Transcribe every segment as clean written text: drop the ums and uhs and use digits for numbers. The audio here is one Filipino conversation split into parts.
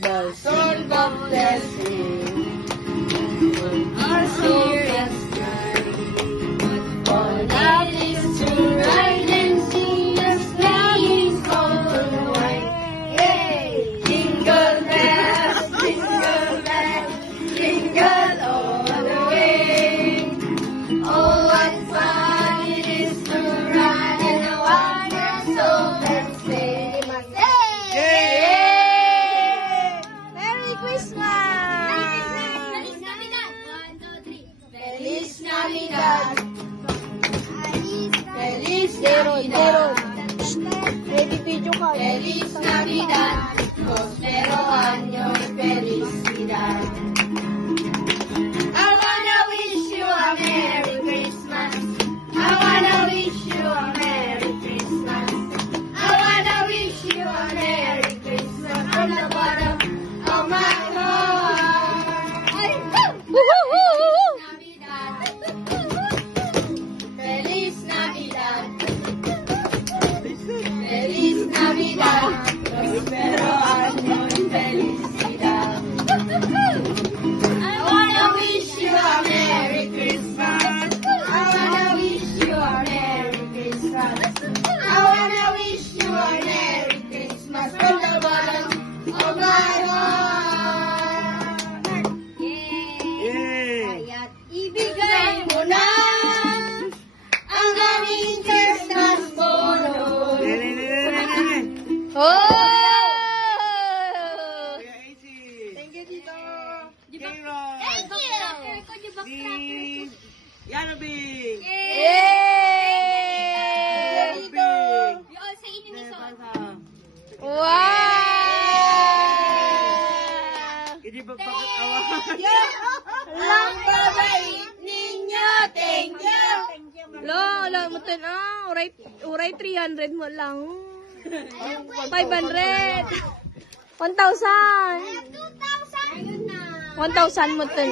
The song of blessing, our soul can all that is to ride and sing a sleighing song on the way. Hey, jingle bells, jingle all the way. Oh, what fun it is to ride in a one-horse open sleigh. Feliz Navidad. Feliz Navidad. Baby video ka. Feliz Navidad. Prospero año y felicidad. I wanna wish you a Merry Christmas. I wanna wish you a Merry Christmas. I wanna wish you a Merry Christmas from the bottom of my heart. Feliz Navidad. Feliz Navidad. Prospero año y felicidad. I wanna wish you a Merry Christmas. I wanna wish you a Merry Christmas. I wanna wish you a Merry Christmas from the bottom of my heart. Kaya't ibigay mo na ang aming Christmas bonus. Oh! Thank you, Tito. Thank you! Yanabing! Yay! Tito. You all say inimiso. Wow! Hindi ba bakit awa? Lang babait ninyo. Thank you. Lo, mo tin uray 300 mo lang. 500. 1,000. 2,000! Ayun na. 1,000 mo tin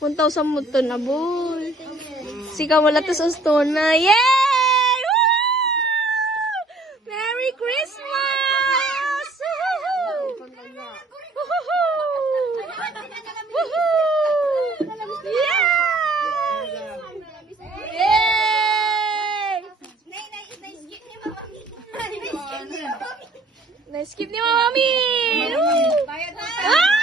1,000 mo tin na boy. Sika wala tas usto na. Yay! Woo! Merry Christmas! Woohoo! Woohoo! Woohoo! Yeah! Yay! Nay, na-skip ni Mama. Na-skip ni Mami! Woo! Bayad na. Ah!